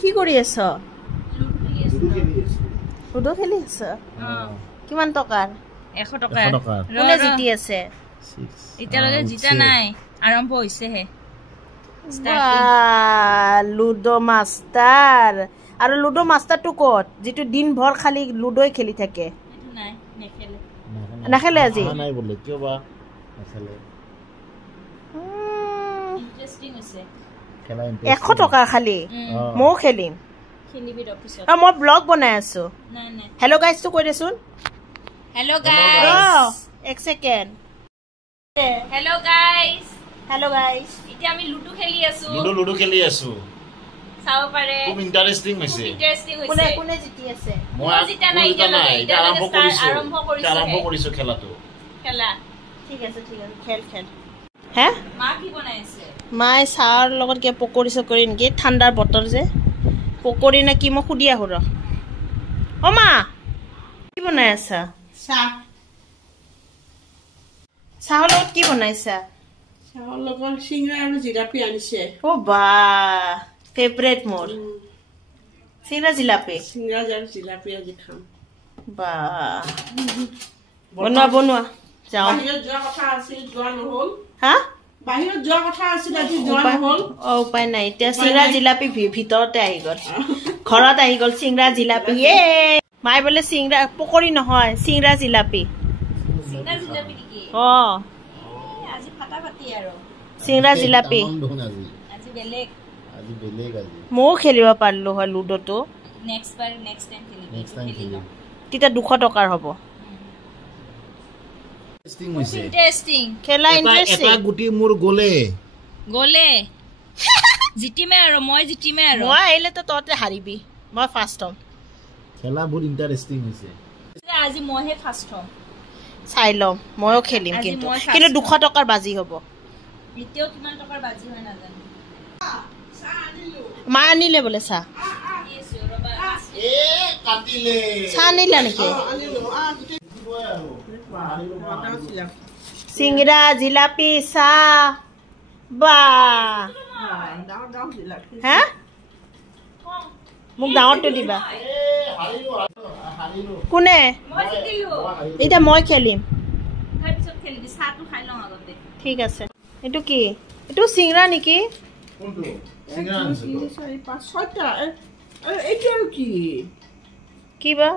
কি কৰি আছ? লুডো খেলি আছ? কিমান টকাৰ? 100 টকা। কোনে জিতি আছে? এতিয়ালৈকে জিতা নাই, আৰম্ভ হৈছেহে। Ludo master. আৰু লুডো মাষ্টাৰটো ক'ত? যিটো দিন ভৰ খালি লুডোই খেলি থাকে। নাখেলে আজি? 100 টকা খালি? ময়ো খেলিম। মই ব্লগ বনাই আছো। হেল্ল' গাইজটো কৈ দেচোন। হেল্ল' গাইজ, এক second. Hello' guys, hello' guys, এতিয়া আমি লুডো খেলি আছো। লুডো খেলি আছো। চাব পাৰে। খুব ইন্টাৰেস্টিং হৈছে। কোনে জিতি আছে? মই জিতা নাই এতিয়ালৈকে। আৰম্ভ কৰিছো খেলাটো। খেলা। ঠিক আছে খেল। হে? মা কি বনাই আছে? মাই চাহৰ লগত কিবা পকৰি চকৰি নেকি, ঠাণ্ডাৰ বতৰ যে। পকৰি নে কি মই সুধি আহো ৰ। অ মা কি বনাই আছা? চাহৰ লগত কি বনাইছা? চাহৰ লগত চিংৰা আৰু জিলাপি আনিছে। অ বা ফেভৰেট মোৰ। চিংৰা জিলাপি আৰু জিলাপি আজি খাম। বা বনোৱা যাওঁ। বাহিৰত যোৱা কথা আছিল, যোৱা নহল। হা? বাহিৰত যোৱা কথা আছিল, আজি যোৱা নহল। উপায় নাই। এতিয়া চিংৰা জিলাপি ভিতৰতে আহি গল, ঘৰত আহি গল চিংৰা জিলাপি। মাই বোলে চিংৰা পকৰি নহয়, চিংৰা জিলাপি। চিংৰা জিলাপি ময়ো খেলিব পাৰিলো হয় লুডোটো। তেতিয়া 200 টকাৰ হ'ব। খেলা ইন্টাৰেষ্টিং। এটা গুটি মোৰ গলে জিতিমে আৰু মই আহিলেতো তহঁতে হাৰিবি, মই ফাৰ্ষ্ট হ'ম। খেলা বহুত ইন্টাৰেষ্টিং হৈছে। আজি মইহে ফাৰ্ষ্ট হ'ম। চাই লম, ময়ো খেলিম। কিন্তু 200 টকাৰ বাজি হ'ব। এতিয়াও কিমান টকাৰ বাজি হয় নাজানো। মা আনিলে বোলে চাহ। চাহ আনিলা নেকি? চিংৰা জিলাপি চাহ বা হা মোক ডাঙৰটো দিবা। কোনে? এতিয়া মই খেলিম। ঠিক আছে। এইটো কি? এইটো চিংৰা নেকি? কি বা?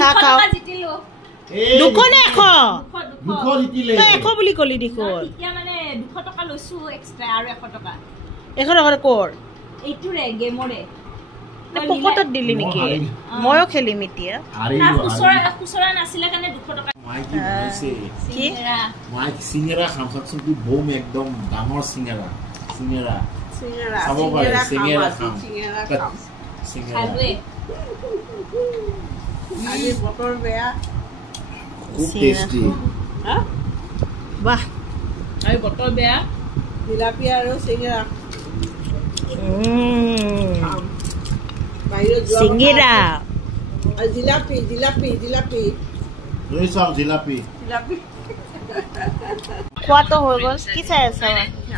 চাহ খাওঁ। 200 নে 100 বুলি কলি দেখোন। 100 টকা কৰ? পকেটত দিলি নেকি? ময়ো খেলিম এতিয়া। চিঙেৰা খাম চাকচোন, বম একদম ডাঙৰ চিঙেৰা চাব পাৰে। চিঙেৰা খাম। বতৰ বেয়া, খুব টেষ্টি। বাহ আৰু বতৰ বেয়া। জিলাপি আৰু চিংৰা চিংৰা জিলাপি লৈ চাওক জিলাপি খোৱাটো হৈ গ'ল। কি চাই আছা?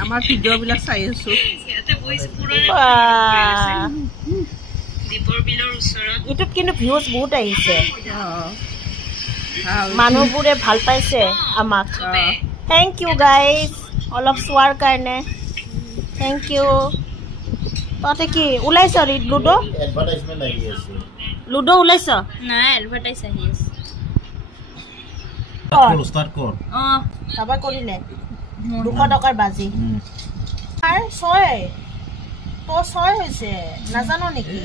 আমাৰ ভিডিঅ' বিলাক চাই আছো। ইউটিউব কিন্তু ভিউজ বহুত আহিছে, মানুহবোৰে ভাল পাইছে আমাক। থেংক ইউ গাইজ, অলপ চোৱাৰ কাৰণে থেংক ইউ। তহঁতে কি ওলাইছ? লুডো ওলাইছ? নাই, এডভাৰটাইজ আহি আছে। কাবাৰ কৰিলে 200 টকাৰ বাজি। 6 হৈছে নাজানো নেকি?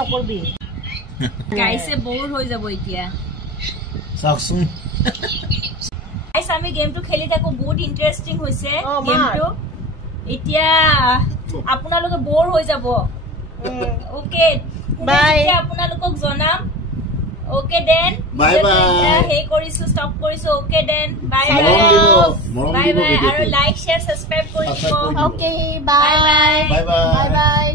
নকৰবি গাইছে বৰ হৈ যাব এতিয়া। চাওকচোন গাইছ, আমি গেমটো খেলি থাকো, বহুত ইন্টাৰেষ্টিং হৈছে গেমটো। এতিয়া আপোনালোকে বৰ হৈ যাব। ওকে বাই, আপোনালোকক জনাম। Okay then bye bye. হে কৰিছো, ষ্টপ কৰিছো। Okay then bye bye bye bye. আৰু লাইক শ্বেয়াৰ সাবস্ক্ৰাইব কৰি দিব। ওকে বাই বাই বাই বাই।